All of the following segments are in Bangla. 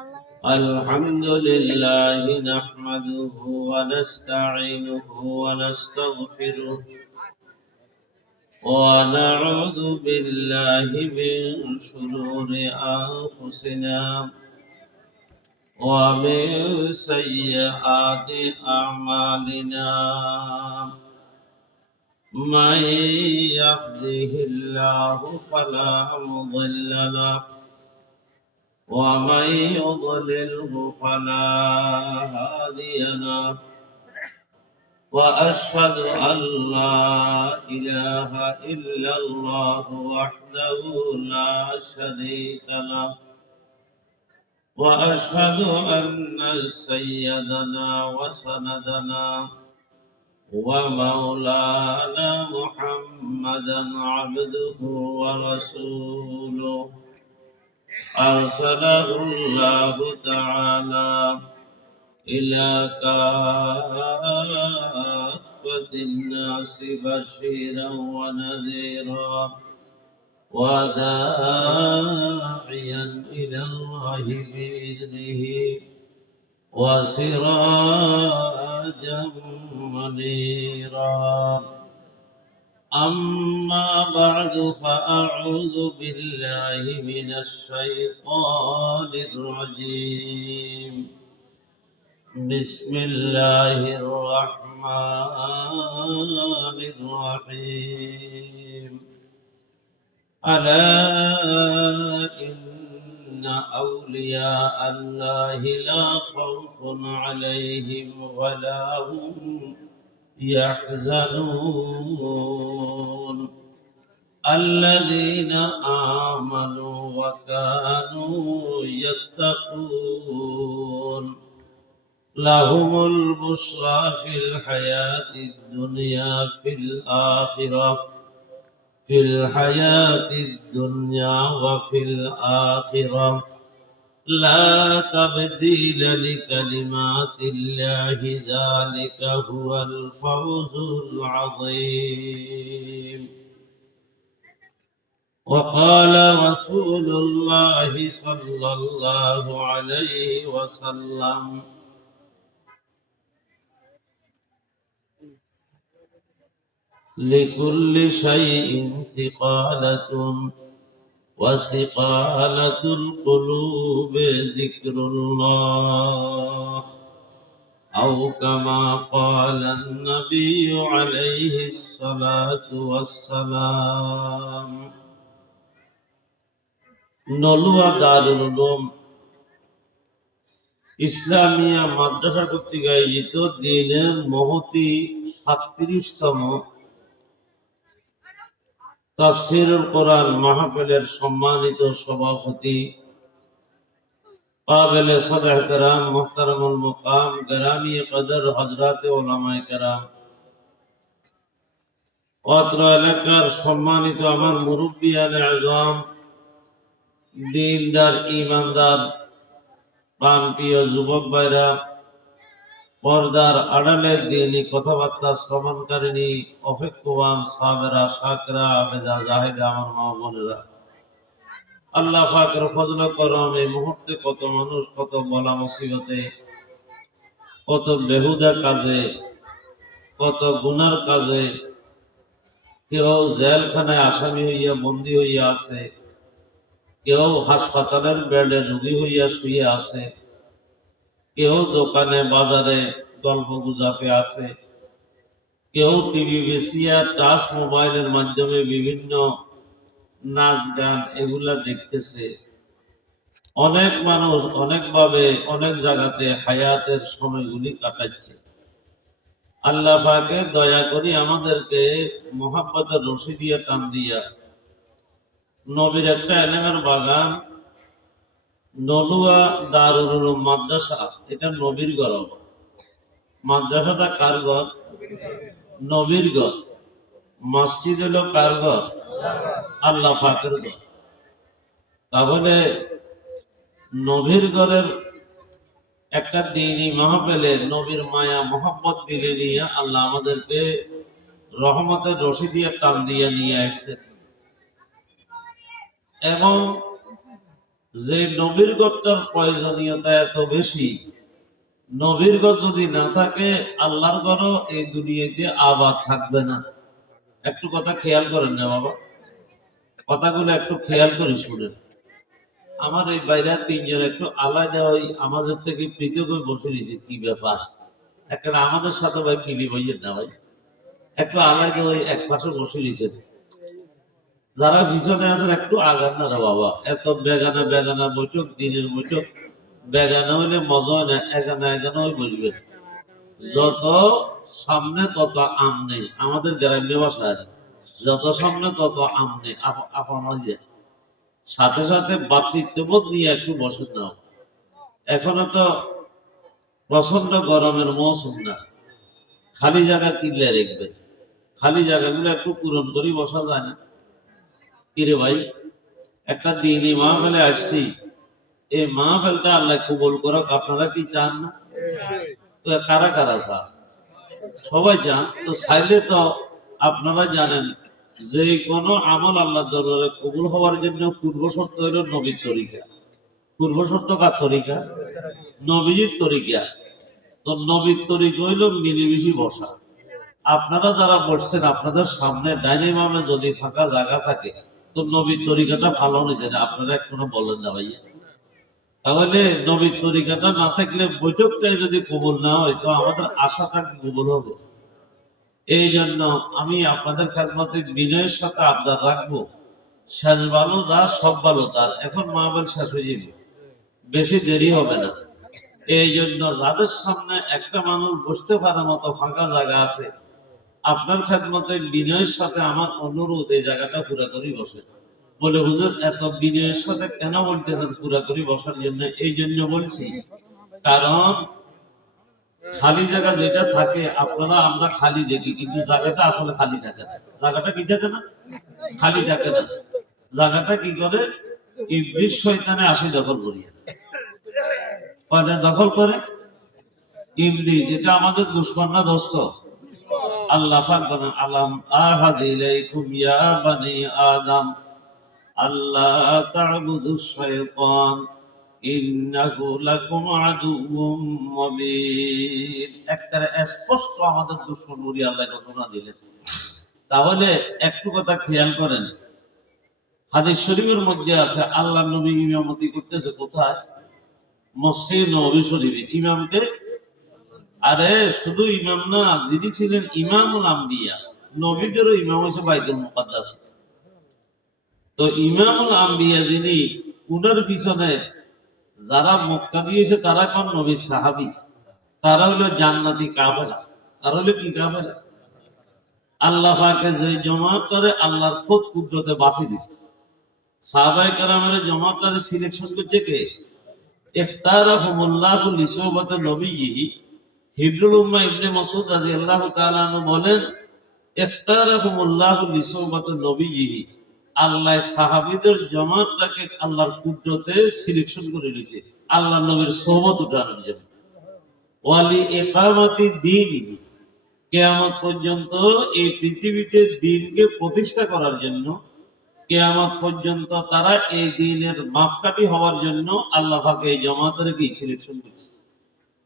الحمد لله نحمده ونستعينه ونستغفره ونعوذ بالله من شرور أنفسنا ومن سيئات أعمالنا من يهده الله فلا مضل له ومن يضلله فلا هادي له وأشهد أن لا إله إلا الله وحده لا شريك له وأشهد أن سيدنا وسندنا ومولانا محمدا عبده ورسوله أرسله الله تعالى إلى كافة الناس بشيرا ونذيرا وداعيا إلى الله بإذنه وسراجا منيرا أما بعد فأعوذ بالله من الشيطان الرجيم بسم الله الرحمن الرحيم ألا إن أولياء الله لا خوف عليهم ولا هم يحزنون الذين آمنوا وكانوا يتقون لهم البشرى في الحياة الدنيا في الحياة الدنيا وفي الآخرة لا تبديل لكلمات الله ذلك هو الفوز العظيم وقال رسول الله صلى الله عليه وسلم لكل شيء ثقالة وثقالة القلوب ذكر الله أو كما قال النبي عليه الصلاة والسلام নলুয়া দারুল উলুম ইসলামিয়া মাদ্রাসা কর্তৃক আয়োজিত দিনের মহতি 37তম তাফসীরুল কোরআন মাহফিলের সম্মানিত সভাপতি কাবিলে সদর ইহতিরাম মুহতারামুল মুকাম গ্রামী কদর হযরত উলামায়ে কেরাম অত্র এলাকার সম্মানিত আমার মুরব্বিয়ানে আযম দিনদার ইমানদার প্রাণপ্রিয় যুবক ভাইরা পর্দার আড়ালে দিনী কথাবার্তা শ্রবণকারিণী অপেক্ষমান সাবেরা শাকরা আবেদা জাহেদা আমার মা বোনেরা আল্লাহ পাকের ফজল করম এই মুহূর্তে কত মানুষ কত বলা মুসিবতে কত বেহুদা কাজে কত গুনার কাজে কেউ জেলখানায় আসামি হইয়া বন্দী হইয়া আছে কেউ হাসপাতালের বেডে রোগী হইয়া শুয়ে আছে কেউ দোকানে বাজারে গল্প গুজবে আছে কেউ টিভি বেসিয়া টাচ মোবাইলের মাধ্যমে বিভিন্ন নাচ গান এগুলা দেখতেছে অনেক মানুষ অনেকভাবে অনেক জায়গাতে হায়াতের সময়গুলি কাটাচ্ছে আল্লাহ পাকে দয়া করি আমাদেরকে মোহাব্বতের রশি দিয়ে টান দিয়া নবীর একটা এলেমের বাগান নলুয়া দারুল উলুম মাদ্রাসা এটা নবীর ঘর মাদ্রাসাটা কার ঘর নবীর ঘর মসজিদ হলো কার ঘর আল্লাহ পাকের ঘর তাহলে নবীর ঘরের একটা দিনই মাহফিলে নবীর মায়া মোহাব্বত দিলে নিয়ে আল্লাহ আমাদেরকে রহমতের রশি দিয়ে টান দিয়ে নিয়ে আসছে এবং যে নবীর গড়টার প্রয়োজনীয়তা এত বেশি, নবীর গড় যদি না থাকে আল্লাহর গড়ও এই দুনিয়াতে আবার থাকবে না। একটু কথা খেয়াল করেন না বাবা, কথাগুলো একটু খেয়াল করে শুনেন। আমার এই বাইরে তিনজন একটু আলাদা ওই আমাদের থেকে পৃথক হয়ে বসে দিয়েছে, কি ব্যাপার? একটা আমাদের সাথে ভাই মিলি বইয়ের না ভাই, একটু আলাদা ওই এক পাশে বসে দিয়েছেন। যারা পিছনে আছেন একটু আগান না রে বাবা, এত বেগানা বেগানা বৈঠক, দিনের বৈঠক বেগানা হইলে মজা হয় না, এগানা এগানা হয়ে বসবেন। যত সামনে তত আম নেই, আমাদের গ্রাম্য ভাষায় যত সামনে তত আম নেই। আপনার সাথে সাথে ভাতৃত্ববোধ নিয়ে একটু বসেন না। এখনো তো প্রচন্ড গরমের মৌসুম না, খালি জায়গা কিনলে রাখবেন, খালি জায়গাগুলো একটু পূরণ করে বসা যায় না? কিরে ভাই, একটা দিনই মাহফিলে আসছি, এই মাহফিলটা আল্লাহ কবুল করুক, আপনারা কি চান না? তো কারা কারা চান? সবাই চান। তো চাইলে তো আপনারা জানেন যে কোনো আমল আল্লাহ দরবারে কবুল হওয়ার জন্য পূর্ব শর্ত হইল নবীর তরিকা। পূর্ব শর্ত কার তরিকা? নবীর তরিকা। তো নবীর তরিকা হইল মিলেমিশি বসা। আপনারা যারা বসছেন, আপনাদের সামনে ডাইনিং রুমে যদি ফাঁকা জায়গা থাকে, তো নবীর তরিকাটা ভালো হয়েছে না, আপনারা এখনো বলেন না ভাইয়া? তাহলে নবীর তরিকাটা না থাকলে বৈঠকটাই যদি কবুল না হয়, তো আমাদের আশাটা কি কবুল হবে? এই জন্য আমি আপনাদের খেদমতে বিনয়ের সাথে আবদার রাখবো, শেষ ভালো যা সব ভালো তার। এখন মাহফিল শেষ হয়ে যাবে, বেশি দেরি হবে না। এই জন্য যাদের সামনে একটা মানুষ বসতে পারার মতো ফাঁকা জায়গা আছে, আপনার খেদমতে বিনয়ের সাথে আমার অনুরোধ, এই জায়গাটা পুরা করি বসে। বলে হুজুর এত বিনয়ের সাথে কেন বলতেছেন পুরা করি বসার জন্য? এই জন্য বলছি, কারণ খালি জায়গা যেটা থাকে আপনারা আমরা খালি দেখি, কিন্তু জায়গাটা আসলে খালি থাকে না। জায়গাটা কি থাকে না? খালি থাকে না। জায়গাটা কি করে? ইবলিস শয়তানে আসে দখল করিয়ে। কয়টা দখল করে? ইবলিস। এটা আমাদের দুশমন না দোস্ত? আল্লাহ পাক বলেন, আলাম আহাদ ইলাইকুম ইয়া বানি আদম আল্লাহ তা'বুদুশ শাইতান ইন্নাহু লাকুম আদুউম মুবিন। একটা স্পষ্ট আমাদের দুশমন বলি আল্লাহ ঘোষণা দিলেন। তাহলে একটু কথা খেয়াল করেন, হাদিস শরীফের মধ্যে আছে আল্লাহ নবী ইমামতি করতেছে কোথায়? মসজিদ নববী শরীফে। ইমামকে, আরে শুধু ইমাম না, যিনি ছিলেন ইমামুল আম্বিয়া, নবীদেরও ইমাম হয়েছে বাইতুল মুকাদ্দাস। তো ইমামুল আম্বিয়া যিনি, উনার পিছনে যারা মুক্তা দিয়েছে তারা কোন নবীর সাহাবী? তারা হলো জান্নাতি কাফেলা। তারা হলো কি কাফেলা? আল্লাহ পাকে যে জমাত করে আল্লাহর খুদ কুদরতে বাঁচিয়ে দিয়েছে। সাহাবায়ে কেরামের জমাতটারে সিলেকশন করছে কে? ইখতারাহুমুল্লাহু লিসুহবাতি নবিয়্যিহি। হিব্রুল উম্মাহ ইবনে মাসউদ রাদিয়াল্লাহু তাআলা আনহু বলেন, ইখতারাহুমুল্লাহু লিসুহবাতি নবিয়্যিহি। আল্লাহ সাহাবীদের জমাতটাকে আল্লাহর কুদরতে সিলেকশন করে দিয়েছে আল্লাহর নবীর সোহবত উঠানোর জন্য। ওয়ালি ইকামাতি দীনিহি, কিয়ামত পর্যন্ত এই পৃথিবীতে দ্বীনকে প্রতিষ্ঠা করার জন্য, কিয়ামত পর্যন্ত তারা এই দ্বীনের মাপকাঠি হওয়ার জন্য আল্লাহ পাক এই জামাতের কি সিলেকশন করেছে।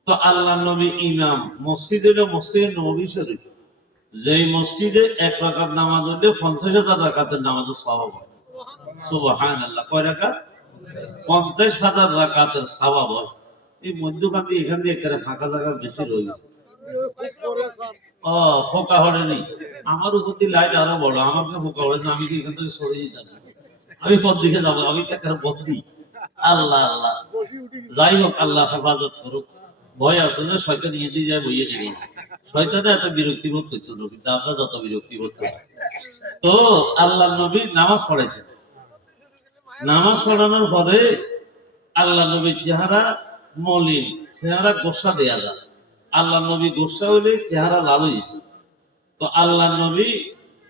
তো আল্লাহ নবী ইমাম, মসজিদে মসজিদে নববী শরীফ, যেই মসজিদে এক রাকাত নামাজ হলে 50,000 রাকাতের নামাজের সওয়াব হয়। সুবহানাল্লাহ। কয় রাকাত? 50,000 রাকাতের সওয়াব হয়। এই মধ্যখান দিয়ে এখান দিয়ে একটা ফাঁকা জায়গা বেশি রয়ে গেছে। ও ফোকা হয়নি, আমার উপর দিয়ে লাইট আরো বড়, আমাকে ফোকা হয়েছে, আমি কি এখান থেকে সরে যেতাম? আমি কোন দিকে যাবো? আমি তো একটা বন্দী। আল্লাহ আল্লাহ, যাই হোক, আল্লাহ হেফাজত করুক। ভয় আছে যে শয়তান নিয়ে দিয়ে যায়, বইয়ে নিয়ে। শয়তানে এত বিরক্তি বোধ করতো না, কিন্তু আমরা যত বিরক্তি বোধ করি। তো আল্লাহ নবী নামাজ পড়েছে। নামাজ পড়ানোর পরে আল্লাহ নবীর চেহারা মলিন, চেহারা গোসা দেয়া যায়। আল্লাহ নবী গোসা হইলে চেহারা লাল হয়ে যেত। তো আল্লাহ নবী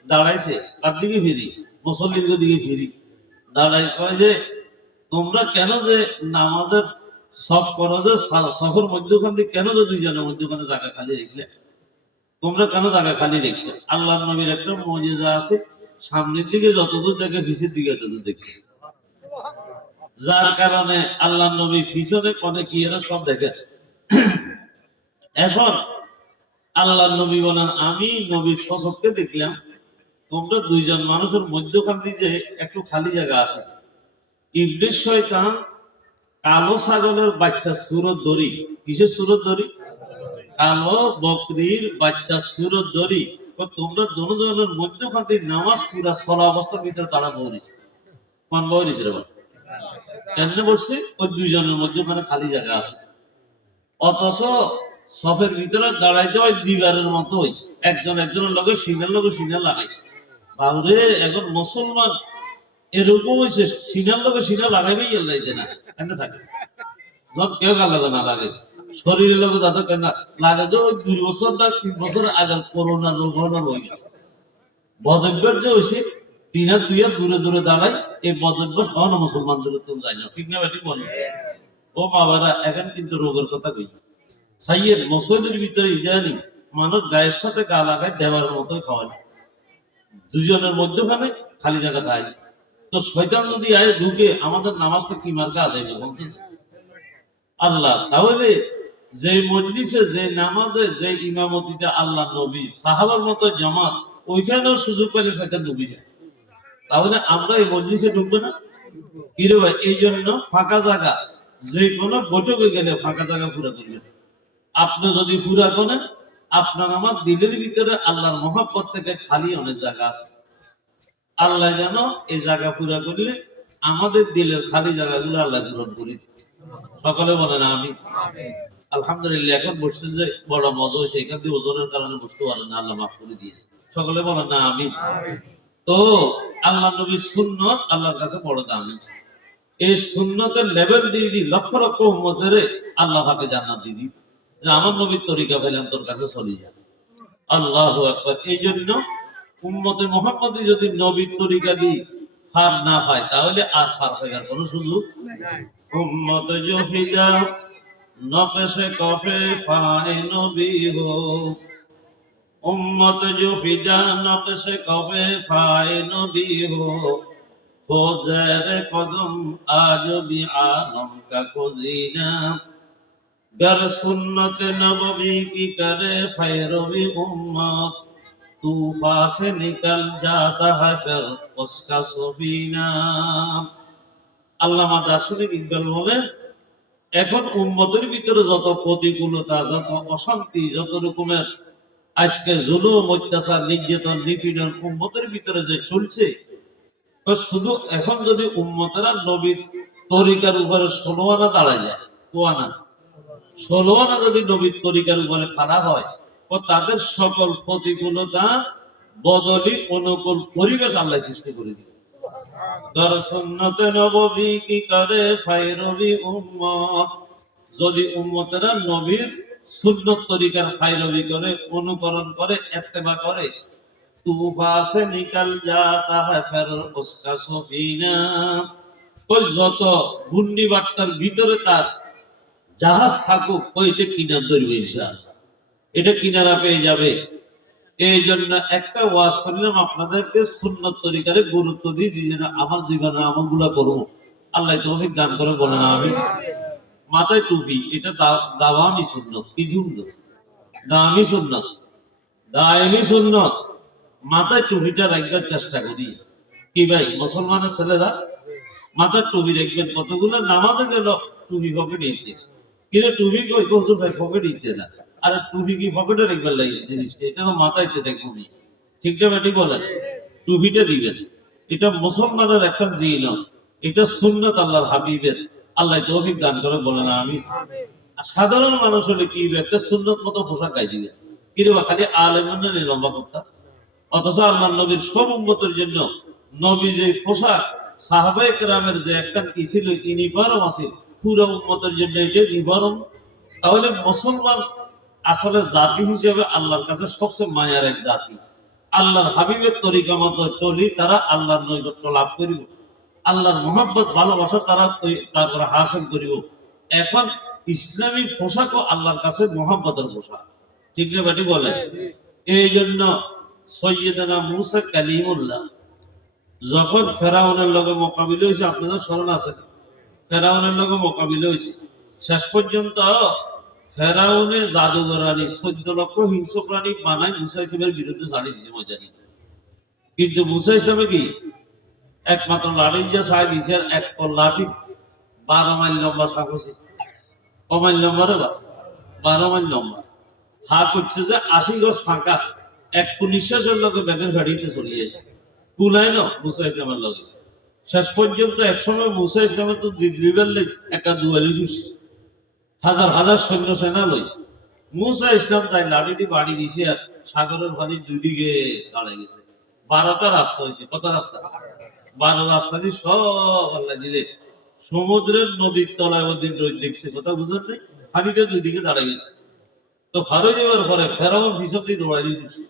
দাঁড়াইছে, তার দিকে ফিরি, মুসল্লির দিকে ফিরি, দাঁড়াই কয় যে তোমরা কেন যে নামাজের সব করো, যে সফর মধ্যখান থেকে কেন যে দুইজনের মধ্যখানে জায়গা খালি রেখলে? তোমরা কেন জায়গা খালি রেখছো? আল্লাহ নবীর একটা মুজিজা আছে, সামনের দিকে যতদূর দেখে পিছের দিকে ততদূর দেখে। যার কারণে আল্লাহ নবী পিছনে কোনে কি এরা সব দেখে। এখন আল্লাহ নবী বলেন, আমি নবীর সচক্ষে দেখলাম তোমরা দুইজন মানুষের মধ্যখান দিয়ে যে একটু খালি জায়গা আছে, ইবলিস শয়তান কালো ছাগলের বাচ্চা সুরত ধরি, কিসের সুরত ধরি? কালো বকরির বাচ্চা সুরত ধরি, তোমরা দুজনের মধ্যখান দিয়ে নামাজ পুরা চলা অবস্থার ভিতরে তারা বলিস কোন বলিস রে বাবা? কেমনে বসছে? ওই দুইজনের মধ্যখানে খালি জায়গা আছে, অথচ সফের ভিতরে দাঁড়াইতে হয় দিবারের মতোই, একজন একজনের লগে সিনের লাগাই। বাবুরে এখন মুসলমান এরকম হয়েছে, সিনার লগে সিনা লাগাইবেই লাইতে না, কেন থাকে সব কেউ কার লগে না লাগে, শরীরের লগে যাতে কেন লাগে যে ওই 2 বছর না 3 বছর আগে করোনা রোগ হয়ে গেছে। বদভ্যাস যে হয়েছে, 3 হাত 2 হাত দূরে দূরে দাঁড়ায়, এই বদভ্যাস কখনো মুসলমানদের তো যায় না, ঠিক না বেটি বলে? ও বাবারা, এখন কিন্তু রোগের কথা কই, সাইয়ের মসজিদের ভিতরে ইদানি মানুষ গায়ের সাথে গা লাগায় দেওয়ার মতোই খাওয়ায়, দুজনের মধ্যখানে খালি জায়গা থাকে। তো শয়তান যদি আয় ঢুকে, আমাদের নামাজটা কি মার্কা আদায় না বলতেছে আল্লাহ। তাহলে যে মজলিসে, যে নামাজে, যে ইমামতিতে আল্লাহ নবী সাহাবার মতো জামাত, ওইখানেও সুযোগ পেলে শয়তান ঢুকে যায়। তাহলে আমরা এই মজলিসে ঢুকবো না কিরে ভাই? এই জন্য ফাঁকা জায়গা, যে কোনো বৈঠকে গেলে ফাঁকা জায়গা পুরা করবেন। আপনি যদি পুরা করেন, আপনার আমার দিলের ভিতরে আল্লাহর মহব্বত থেকে খালি অনেক জায়গা আছে। আল্লাহ যেন এই জায়গা পুরা করলে আমাদের দিলের খালি জায়গাগুলো আল্লাহ পূরণ করি। সকলে বলেন আমি। আলহামদুলিল্লাহ, এখন বসছে যে বড় মজা হয়েছে, এখান দিয়ে ওজনের কারণে বুঝতে পারেন না, আল্লাহ মাফ করে দিয়ে। সকলে বলেন না আমি। তো আল্লাহ নবীর সুন্নত আল্লাহর কাছে বড় দামি। এই সুন্নতের লেভেল দিয়ে দিই লক্ষ লক্ষ উম্মতের আল্লাহ পাকে জান্নাত দিয়ে দিই, যে আমার নবীর তরিকা পেলাম, তোর কাছে চলে যা। আল্লাহু আকবার। এই জন্য উম্মতে মুহাম্মদী যদি নবীর তরিকা দিই পার না পায়, তাহলে আর পার পাওয়ার কোনো সুযোগ নাই। উম্মত जो फिजा नक्श कफे पाए नबी हो, उम्मत जो फिजा नक्श कफे पाए नबी हो जैर कदम आज भी आलम का खुजीना, गर सुन्नत नबवी की करे पैरवी उम्मत, तूफा से निकल जाता है फिर उसका सफीना। আল্লামা দার্শনিক ইকবাল বলেন, এখন উম্মতের ভিতরে যত প্রতিকূলতা, যত অশান্তি, যত রকমের আজকে জুলুম, অত্যাচার, নির্যাতন, নিপীড়ন উম্মতের ভিতরে যে চলছে, তো শুধু এখন যদি উম্মতেরা নবীর তরিকার উপরে 16 আনা দাঁড়ায় যায়, 16 আনা যদি নবীর তরিকার উপরে খাড়া হয়, তো তাদের সকল প্রতিকূলতা বদলি অনুকূল পরিবেশ আল্লাহ সৃষ্টি করে দিবে। যদি উম্মতেরা নবীর সুন্নত তরিকার ফায়রবি করে, অনুকরণ করে, ইত্তেবা করে, তুফা সে নিকাল জাতা है फिर उसका सफीना, যত ঘূর্ণিবার্তার ভিতরে তার জাহাজ থাকুক, ওইটা কিনার ধরবে ইনশাআল্লাহ, এটা কিনারা পেয়ে যাবে। এই জন্য একটা ওয়াজ করলাম আপনাদেরকে, সুন্নত তরিকারে গুরুত্ব দিই, যেন আমার জীবনে আমলগুলো করবো। আল্লাহ তৌফিক দান করে, বলেন আমি। মাথায় টুপি, এটা দাওয়ামি সুন্নত, কি সুন্নত? দামি সুন্নত, দায়মি সুন্নত। মাথায় টুপিটা রাখবার চেষ্টা করি। কি ভাই, মুসলমানের ছেলেরা মাথায় টুপি রাখবেন। কতগুলো নামাজে গেল টুপি পকেট দিতে, কিন্তু টুপি কই হুজুর ভাই পকেট দিতে না। আরে টুপি কি পকেটে রাখবার লাগে জিনিসটা? এটা তো মাথায় দেখবো, ঠিক না বেটি বলেন? টুপিটা দিবেন, এটা মুসলমানের একটা জিনত, এটা সুন্নত আল্লাহর হাবিবের। আল্লাহ তৌফিক দান করে, বলেন আমি। সাধারণ মানুষ হলে কি একটা সুন্নত মতো পোশাক গাই দিবে, কিংবা খালি আলেমের লম্বা করতা। অথচ আল্লাহ নবীর সব উম্মতের জন্য নবী যে পোশাক, সাহাবায়ে কেরামের যে একটা কি ছিল, ইউনিফর্ম আছে, পুরো উম্মতের জন্য এটা নিবারণ। তাহলে মুসলমান আসলে জাতি হিসেবে আল্লাহর কাছে সবচেয়ে মায়ার এক জাতি। আল্লাহর হাবিবের তরিকা মতো চলি, তারা আল্লাহর নৈকট্য লাভ করিব, আল্লাহর মহব্বত ভালোবাসা তারা তারপরে হাসিল করিব। এখন ইসলামী পোশাকও আল্লাহর কাছে মহব্বতের পোশাক, ঠিক না বেটি বলে? এই জন্য সৈয়দনা মুসা কালিমুল্লাহ যখন ফেরাউনের লগে মোকাবিলা হয়েছে, আপনাদের স্মরণ আছে, ফেরাউনের লগে মোকাবিলা হয়েছে। শেষ পর্যন্ত ফেরাউনে জাদুঘরানি 14 লক্ষ হিংস্র প্রাণী বানায় মুসা ইসলামের বিরুদ্ধে চালিয়ে দিয়েছে ময়দানে। কিন্তু মুসা ইসলামে কি একমাত্র লাঠি যে ছাই দিয়েছে, এক লাঠি 12 মাইল লম্বা শাক হয়েছে। কমাইল লম্বা রে 12 মাইল লম্বা। হা করছে যে 80 গজ ফাঁকা, এক পুলিশের লগে ব্যাগের গাড়িতে চলিয়েছে কুলাই না মুসা ইসলামের লগে। শেষ পর্যন্ত একসময় মুসা ইসলামের তো জিগলিবের একটা দুয়ালি জুস হাজার হাজার সৈন্য সেনা লই মুসা ইসলাম যাই লাঠিটি বাড়ি দিছে আর সাগরের পানি দুদিকে দাঁড়ায় গেছে। 12টা রাস্তা হয়েছে। কত রাস্তা? 12 রাস্তা দিয়ে সব আল্লাহ দিলে সমুদ্রের নদীর তলায় ওদিন রোদ দেখছে। কথা বুঝলেন নাই? পানিটা দুদিকে দাঁড়ায় গেছে। তো ফারো যাওয়ার পরে ফেরাউন পিছন দিয়ে দৌড়াই দিয়েছে।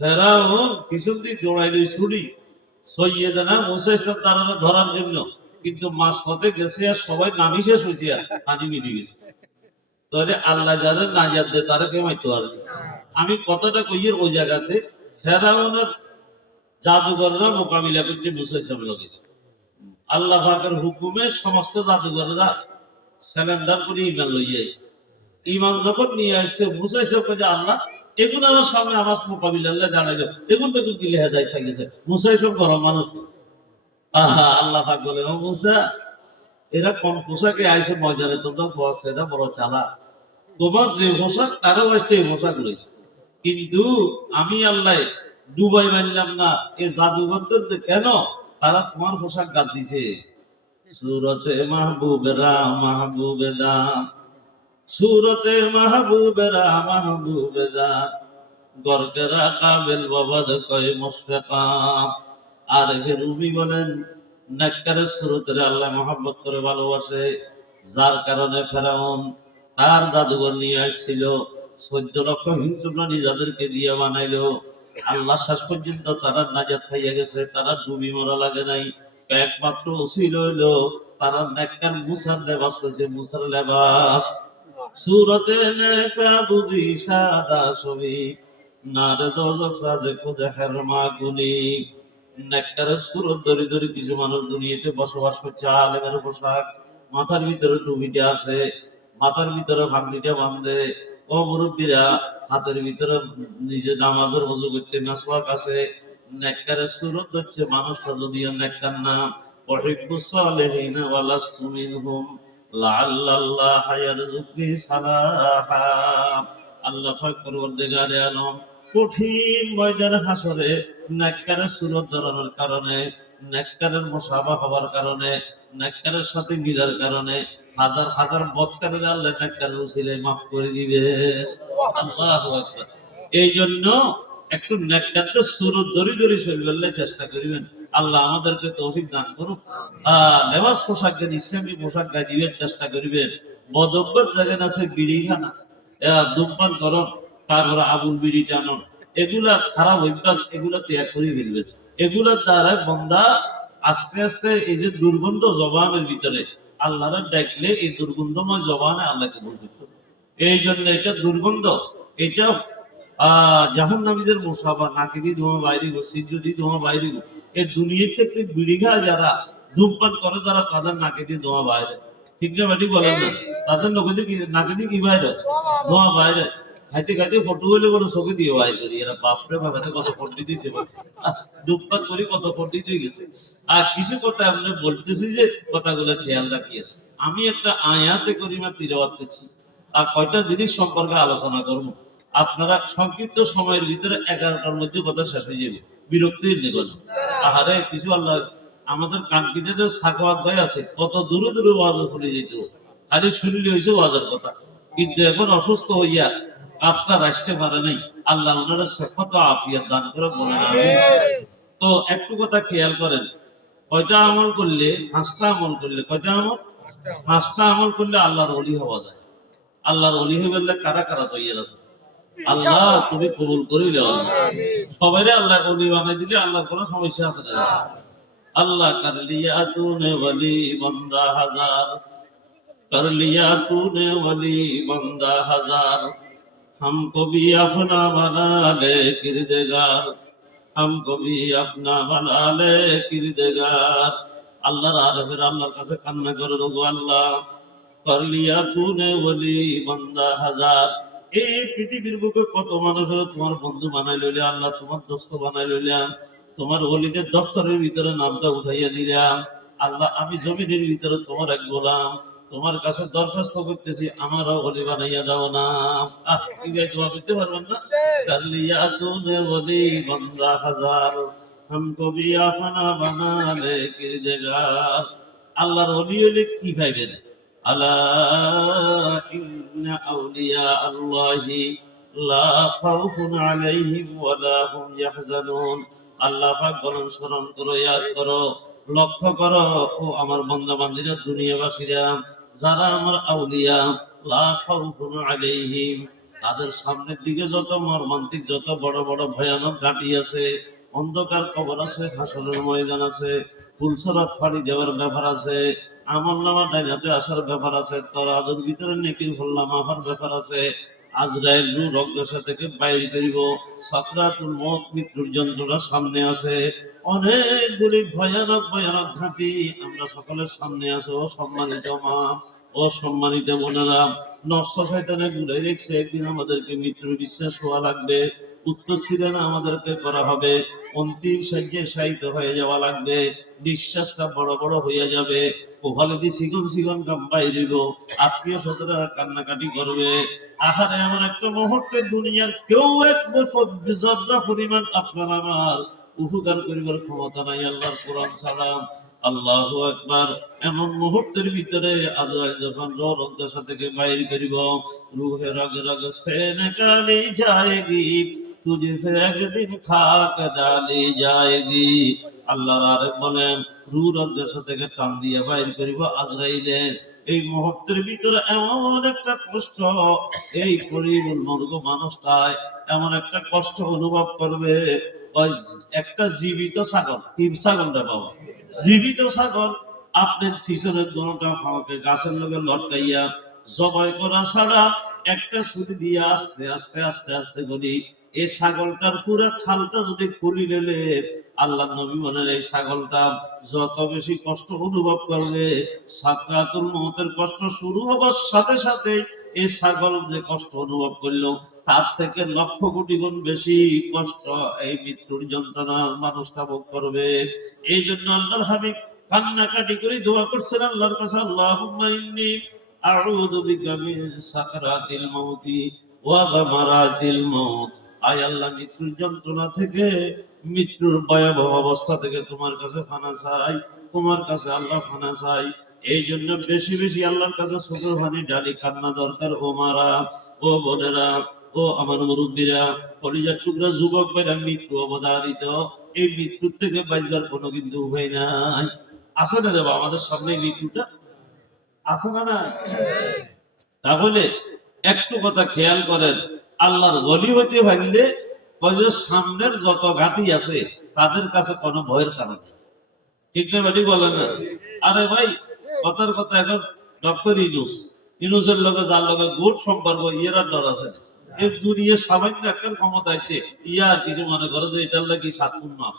ফেরাউন পিছন দিয়ে দৌড়াই দিয়ে ছুটি সৈয়দনা মুসা ইসলাম তারা ধরার জন্য, কিন্তু মাছ পথে গেছে আর সবাই নামি শেষ হয়েছে আর পানি মিলে গেছে। তাহলে আল্লাহ যারা নাজাত দেয় তারা কেউ মাইতে পারবে। আমি কথাটা কইয়ের ওই জায়গাতে ফেরাউনের জাদুঘররা মোকাবিলা করছে মুসা ইসলামের লগে। আল্লাহ পাকের হুকুমে সমস্ত জাদুঘররা স্যালেন্ডার করে ইমান লইয়ে ইমান যখন নিয়ে আসছে মুসা ইসলাম কাছে আল্লাহ এগুলো আমার সামনে আমার মোকাবিলা দাঁড়াইলো, এগুলো বেগুন গিলে হেদায় থাকেছে। মুসা ইসলাম গরম মানুষ তো। আহা আল্লাহ পাক বলে ও মুসা, এরা কোন পোশাকে আইসে ময়দানে, তোমরা বস এরা বড় চালা, তোমার যে পোশাক তারাও আসছে এই পোশাক লই, কিন্তু আমি আল্লাহ ডুবাই মানলাম না এই জাদুঘর কেন তারা তোমার পোশাক গাদ দিছে। সুরতে মাহবুবেরা মাহবুবেরা, সুরতে মাহবুবেরা মাহবুবেরা, গর্গেরা কাবেল বাবাদ কয় মুশফিকা। আর হে রুমি বলেন নেককারের সুরতের আল্লাহ মহব্বত করে ভালোবাসে, যার কারণে ফেরাউন তার জাদুঘর নিয়ে আসছিল। 14 লক্ষ হিংস্র প্রাণী যাদেরকে দিয়ে বানাইলো, আল্লাহ শেষ পর্যন্ত তারা নাজাত হইয়া গেছে, তারা ডুবি মরা লাগে নাই। একমাত্র ওসিল হইলো তারা নেককার মুসার লেবাস করেছে, মুসার লেবাস। সুরতে নেকা বুঝি সাদা ছবি, নারে দজক রাজে খুদে হেরমা গুনি। নেককারের সুরত ধরে ধরে কিছু মানুষ দুনিয়াতে বসবাস করছে। আলেমের পোশাক, মাথার ভিতরে টুপিটা আছে, মাথার ভিতরে ভাবনিটা বাঁধে। ও মুরব্বীরা হাতের ভিতরে নিজে নামাজের ওযু করতে মেসওয়াক আছে। নেককারের সুরত হচ্ছে মানুষটা যদিও নেককার না। ওহিব্বুস সালিহিনা ওয়া লাস্তু মিনহুম লাআল্লাল্লাহ ইয়ারযুকনি সালাহা। আল্লাহ পাক পরওয়ারদিগারে আলম কঠিন ময়দানে হাসরে নেককারের সুরত ধরানোর কারণে, নেককারের মুসাবা হওয়ার কারণে, নেককারের সাথে মিলার কারণে হাজার হাজার বদকারের আল্লাহ নেককারের উসিলায় মাফ করে দিবে। আল্লাহু আকবার। এই জন্য একটু নেককারদের সুরত ধরে ধরে চলবে চেষ্টা করিবেন। আল্লাহ আমাদেরকে তৌফিক দান করুক। লেবাস পোশাক দেন, ইসলামী পোশাক গায়ে দিবেন, চেষ্টা করিবেন। বদব্বর জায়গায় আছে বিড়ি খানা, ধূমপান করন, তারপরে আবুল বিড়ি টানন, এগুলা খারাপ অভ্যাস, এগুলা ত্যাগ করে ফেলবেন। এগুলার দ্বারা বন্দা আস্তে আস্তে এই যে দুর্গন্ধ জবানের ভিতরে আল্লাহরা দেখলে এই দুর্গন্ধময় জবানে আল্লাহকে বলবে। এই জন্য এটা দুর্গন্ধ, এটা জাহান্নামীদের মুসাফা, নাকি দিয়ে ধোঁয়া বাইরে, সিদ্ধ দিয়ে ধোঁয়া বাইরে। এই দুনিয়া থেকে বিড়ি খায় যারা, ধূমপান করে যারা, তাদের নাকি দিয়ে ধোঁয়া বাইরে। ঠিক না বাটি বলেন না? তাদের নাকি দিয়ে কি বাইরে? ধোঁয়া বাইরে। খাইতে খাইতে ফটো হইলে বড় চোখে দিয়ে বাইর করি। এরা বাপরে বাপ, কত ফটো দিতেছে, ধূমপান করি কত ফটো দিতে গেছে। আর কিছু কথা আমরা বলতেছি যে কথাগুলো খেয়াল রাখিয়ে। আমি একটা আয়াতে করিমা তিলাওয়াত করছি, আর কয়টা জিনিস সম্পর্কে আলোচনা করব। আপনারা সংক্ষিপ্ত সময়ের ভিতরে 11টার মধ্যে কথা শেষ হয়ে যাবে, বিরক্তির নিগণ। আহারে কিছু আল্লাহ আমাদের কানকিনের সাকওয়াত ভাই আছে, কত দূরে দূরে ওয়াজে চলে যেত, খালি শুনলে হয়েছে ওয়াজের কথা, কিন্তু এখন অসুস্থ হইয়া আপনার আসতে পারে নাই। আল্লাহ ওনারা সেফত আফিয়াত দান করে বলেন আমিন। তো একটু কথা খেয়াল করেন, কয়টা আমল করলে, 5টা আমল করলে, কয়টা আমল? 5টা আমল করলে আল্লাহর ওলি হওয়া যায়। আল্লাহর ওলি হয়ে বললে কারা কারা তৈরি আছে? আল্লাহ তুমি কবুল করিলে আল্লাহ সবাই আল্লাহ ওলি বানাই দিলে আল্লাহর কোনো সমস্যা আছে না। আল্লাহ কর লিয়া তূনে ওলি বান্দা হাজার, कर लिया तूने वली बंदा हजार, हमको भी अपना बना ले किरदेगार, हमको भी अपना बना ले किरदेगार। আল্লাহর আরবের আল্লাহর কাছে কান্না করে, ওগো আল্লাহ, করলিয়া তুনে বলি বান্দা হাজার, এই পৃথিবীর বুকে কত মানুষ তোমার বন্ধু বানাই লইলে, আল্লাহ তোমার দোস্ত বানাই লইলাম, তোমার ওলিদের দপ্তরের ভিতরে নামটা উঠাইয়া দিলাম। আল্লাহ, আমি জমিনের ভিতরে তোমার এক গোলাম, তোমার কাছে দরখাস্ত করতেছি, আমারও ওলি বানাইয়া দাও না। কি গাই দোয়া করতে পারবেন না? করলিয়া তুনে বলি বান্দা হাজার, हमको भी अपना बना ले किरदार। আল্লাহর ওলি হইলে কি পাইবেন? আলা ইন্না আউলিয়া আল্লাহি লা খাউফুন আলাইহিম ওয়া লা হুম ইয়াহজানুন। আল্লাহ পাক বলেন, স্মরণ করো, ইয়াদ করো, লক্ষ্য করো ও আমার বান্দা বান্দীরা, দুনিয়াবাসীরা, যারা আমার আউলিয়া, লা খাউফুন আলাইহিম, তাদের সামনের দিকে যত মর্মান্তিক, যত বড় বড় ভয়ানক ঘাঁটি আছে, অন্ধকার কবর আছে, হাসরের ময়দান আছে, ফুলসরাত ফাড়ি দেওয়ার ব্যাপার আছে, আমল নামা ডাইনাতে আসার ব্যাপার আছে, তরাজুর ভিতরে নেকির ফল্লা মাফার ব্যাপার আছে, আজরাইল রূহ রক্তসা থেকে বাইরে করিব, সাকরাতুল মউত মৃত্যুর যন্ত্রণা সামনে আছে, অনেকগুলি ভয়ানক ভয়ানক ঘাঁটি আমরা সকলের সামনে আছে। ও সম্মানিত মা, ও সম্মানিত বোনেরা, নষ্ট শয়তানে ঘুরে দেখছে একদিন আমাদেরকে মৃত্যুর বিশ্বাস হওয়া লাগবে, উত্তর সিরানা আমাদেরকে করা হবে, অন্তিম সাহায্যে সাহিত্য হয়ে যাওয়া লাগবে, নিঃশ্বাসটা বড় বড় হইয়া যাবে, কোহালে দি সিগন সিগন গাম্বাই দিব, আত্মীয় স্বজনেরা কান্নাকাটি করবে। আহারে, এমন একটা মুহূর্তে দুনিয়ার কেউ এক জর্রা পরিমাণ আপনার আমার উপকার করিবার ক্ষমতা নাই আল্লাহর কোরআন ছাড়া। আল্লাহু আকবার। এমন মুহূর্তের ভিতরে আজরাইল যখন রোহ রক্তসা থেকে বাইর করিব, রূহে রগ রগ সে নিকালি যায়গি, তুঝে ফির একদিন খাক ডালি যায়গি। আল্লাহর আরেক বলেন, রূহ রক্তসা থেকে টান দিয়ে বাইর করিব আজরাইলে। এই মুহূর্তের ভিতরে এমন একটা কষ্ট, এই গরিবুল মর্গ মানুষটায় এমন একটা কষ্ট অনুভব করবে। ওই একটা জীবিত ছাগল, কি ছাগলটা বাবা? জীবিত ছাগল আপনার পিছনের দোনোটা ফাঁকে গাছের লগে লটকাইয়া জবাই করা ছাড়া একটা ছুরি দিয়ে আস্তে আস্তে আস্তে আস্তে করি এই ছাগলটার পুরো খালটা যদি খুলি নিলে, আল্লাহ নবী বলেন, এই ছাগলটা যত বেশি কষ্ট অনুভব করবে, সাকরাতুল মউতের কষ্ট শুরু হবার সাথে সাথে এই ছাগল যে কষ্ট অনুভব করলো, তার থেকে লক্ষ কোটি গুণ বেশি কষ্ট এই মৃত্যুর যন্ত্রণা মানুষটা ভোগ করবে। এই জন্য আল্লাহর হাবিব কান্নাকাটি করে দোয়া করছেন আল্লাহর কাছে, আল্লাহুম্মা ইন্নী আউযু বিকা মিন সাকরাতিল মাউতি ওয়া গামারাতিল মাউত। আয় আল্লাহ, মৃত্যুর যন্ত্রণা থেকে, মৃত্যুর ভয়াবহ অবস্থা থেকে তোমার কাছে ফানা চাই, তোমার কাছে আল্লাহ ফানা চাই। এই জন্য বেশি বেশি আল্লাহর কাছে চোখের পানি ডালি কান্না দরকার। ও মারা, ও বোনেরা, ও আমার মুরব্বীরা, কলিজার টুকরা যুবক ভাইরা, মৃত্যু অবধারিত। এই মৃত্যুর থেকে বাঁচবার কোনো কিন্তু উপায় নাই। আছে না দেবা আমাদের সামনে মৃত্যুটা? আছে না না? তাহলে একটু কথা খেয়াল করেন, আল্লাহর ওলি হইতে ভাবলে সামনের যত ঘাটি আছে তাদের কাছে কোনো ভয়ের কারণ নেই। ঠিক না ভাই? বলেন না? আরে ভাই, কথার কথা, এখন ডক্টর ইনুসের লগে যার লগে গুড সম্পর্ক, ইয়ের ডর আছে না? এর দুনিয়া সামান্য একটা ক্ষমতা আছে, ইয়া আর কিছু মনে করো যে এটার লাগি সাতগুণ মাপ।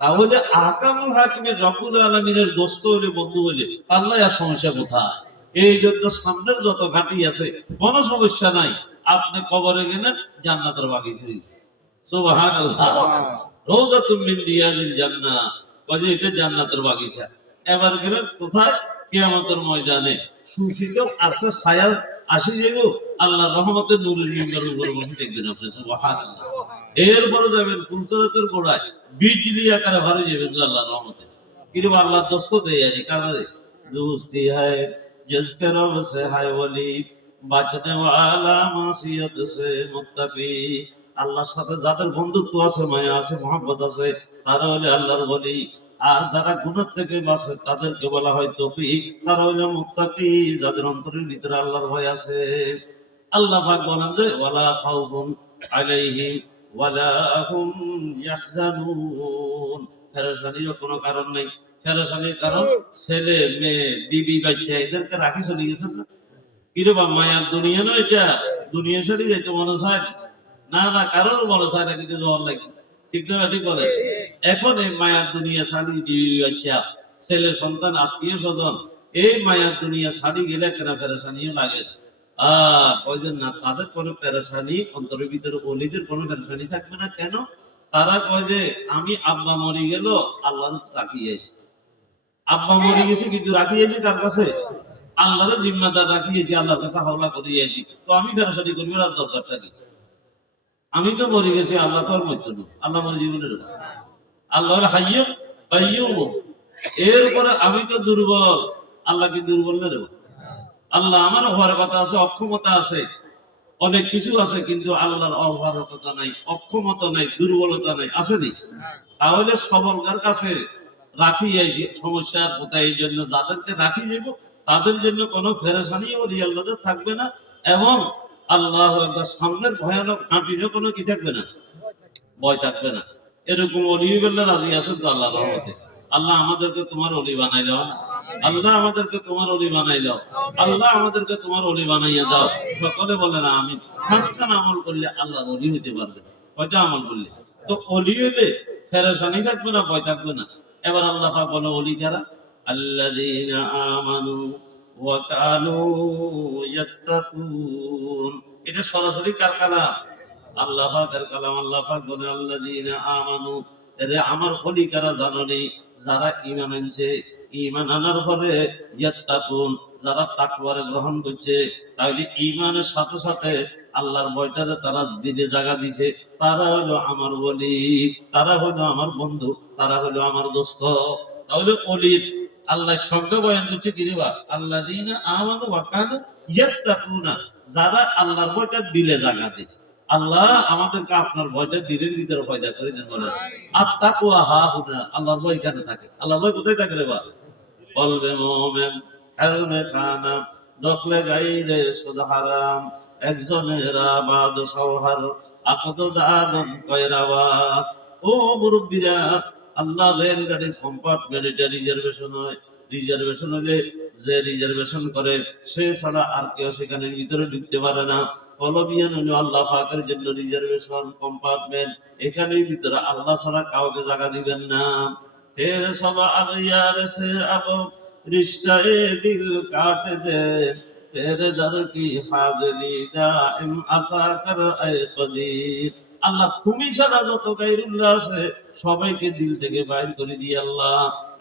তাহলে আহকামুল হাকিমের রব্বুল আলামিনের দোস্ত হইলে, বন্ধু হইলে, আল্লাহ আর সমস্যা কোথায়? এই জন্য সামনের যত ঘাটি আছে কোনো সমস্যা নাই। আপনি কবরে গেলেন, জান্নাতের বাগিচা। সুবহানাল্লাহ। রওজাতুম মিন রিয়াজিল জান্নাহ, কাজে এটা জান্নাতের বাগিচা। এবার গেলেন কোথায়? কিয়ামতের ময়দানে সুশীতল আরশে ছায়া আসি যাইব, আল্লাহর রহমতের নূরের মিম্বরের উপর বসে দেখবেন আপনি। সুবহানাল্লাহ। এরপরে যাবেন ফুলতরাতের গোড়ায়, বিজলি আকারে ভরে যাবেন আল্লাহর রহমতে। কিন্তু আল্লাহর দোস্ত দেয় আজ কারে दोस्ती है जिसके रब से है वली बचने वाला मासियत से मुत्तकी। আল্লাহর সাথে যাদের বন্ধুত্ব আছে, মায়া আছে, মহব্বত আছে, তারা হলে আল্লাহর ওলি। আর যারা গুনাহ থেকে বাঁচে তাদেরকে বলা হয় তকি, তারা হলো মুত্তাকি, যাদের অন্তরের ভিতরে আল্লাহর ভয় আছে। আল্লাহ পাক বলেন যে ওয়ালা খাউফুন আলাইহিম ওয়ালা হুম ইয়াহজানুন, পেরেশানির কোনো কারণ নেই। পেরেশানির কারণ ছেলে মেয়ে বিবি বাচ্চা এদেরকে রাখি চলে গেছেন না। কিরে বা মায়ার দুনিয়া নয় এটা, দুনিয়া ছেড়ে যাইতে মনে চায় না, না কারোর মনে চায় না, কিন্তু জল লাগে। ঠিক না ঠিক বলে? এখন এই মায়ার দুনিয়া ছাড়ি দিয়ে ছেলে সন্তান আত্মীয় স্বজন এই মায়ার দুনিয়া ছাড়ি গেলে কেনা পেরেশানিও লাগে। কয়জন না তাদের কোনো পেরেশানি অন্তরের ভিতরে অলিদের কোনো পেরেশানি থাকবে না। কেন? তারা কয় যে আমি আব্বা মরে গেল আল্লাহর রাখিয়েছি, আব্বা মরে গেছে কিন্তু রাখিয়েছি তার কাছে আল্লাহর জিম্মাদার রাখিয়েছি, আল্লাহর কাছে হাওলা করিয়েছি। তো আমি পেরেশানি করবো আর দরকারটা কি? আমি তো মরে গেছি, আল্লাহ তো আর মরতো না, আল্লাহ মরে জীবনের আল্লাহর হাইয়্যুম কাইয়্যুম। এরপরে আমি তো দুর্বল, আল্লাহ কি দুর্বল না রে? আল্লাহ আমার হওয়ার কথা আছে, অক্ষমতা আছে, অনেক কিছু আছে, কিন্তু আল্লাহর অভারকতা নাই, অক্ষমতা নাই, দুর্বলতা নাই, আসেনি? তাহলে সবলকার কাছে রাখি আইছি সমস্যার কোথায়, এই জন্য যাদেরকে রাখি যাব তাদের জন্য কোনো ফেরেশানি ও রিয়ালদের থাকবে না, এবং আল্লাহ সামনের ভয়ানক ঘাঁটিরও কোনো কি থাকবে না, ভয় থাকবে না। এরকম অলি বললে রাজি আছেন তো আল্লাহ রহমতে? আল্লাহ আমাদেরকে তোমার অলি বানাই দাও, আল্লাহ আমাদেরকে তোমার অলি বানাই দাও, আল্লাহ আমাদেরকে তোমার অলি বানাইয়া দাও। সকলে বলে না আমি। পাঁচখান আমল করলে আল্লাহ অলি হইতে পারবে। কয়টা আমল করলে? তো অলি হইলে ফেরেশানি থাকবে না, ভয় থাকবে না। এবার আল্লাহ পাক বলে অলি কারা? আল্লাযীনা আমানু ওয়া কানু ইয়াত্তাকুন। এটা সরাসরি কার কালাম? আল্লাহ পাকের কালাম। আল্লাহ পাক বলে আল্লাযীনা আমানু, এরে আমার ওলি কারা জানো নি? যারা ঈমান আনছে, ঈমান আনার পরে ইয়াত্তাকুন, যারা তাকওয়ারে গ্রহণ করছে। তাহলে ঈমানের সাথে সাথে আল্লাহর ভয়টারে তারা দিলে জায়গা দিছে, তারা হলো আমার ওলি, তারা হলো আমার বন্ধু, তারা হলো আমার দোস্ত। তাহলে ওলির আল্লাহ সঙ্গে বয়ান করছে কি রে বা? আল্লাযীনা আমানু ওয়া কানু ইয়াত্তাকুনা, যারা আল্লাহর ভয়টা দিলে জায়গা দেয়। আল্লাহ আমাদেরকে আপনার ভয়টা দিলের ভিতরে পয়দা করে দেন। বলেন আর তাকওয়া হা হুনা, আল্লাহর ভয় এখানে থাকে। আল্লাহর ভয় কোথায় থাকে রে বা? কলবে মোমেন, হেলমে খানা, দখলে গাইলে সুদ হারাম, একজনের আবাদ সওহার, আকদ দানন কয়রাবা। ও মুরব্বীরা, আল্লাহ রেলগাড়ির কম্পার্টমেন্ট এটা রিজার্ভেশন হয়। রিজার্ভেশন হলে যে রিজার্ভেশন করে সে ছাড়া আর কেউ সেখানে ভিতরে ঢুকতে পারে না। কলবিয়ান হলো আল্লাহ পাকের জন্য রিজার্ভেশন কম্পার্টমেন্ট, এখানের ভিতরে আল্লাহ ছাড়া কাউকে জায়গা দিবেন না। तेरे सब अगयार से अब रिश्ता दिल काट दे, तेरे दर की हाजिरी दाइम अता कर ऐ कदीर। আল্লাহ তুমি ছাড়া যত গায়রুল্লাহ আছে সবাইকে দিল থেকে বাইর করে দিয়ে আল্লাহ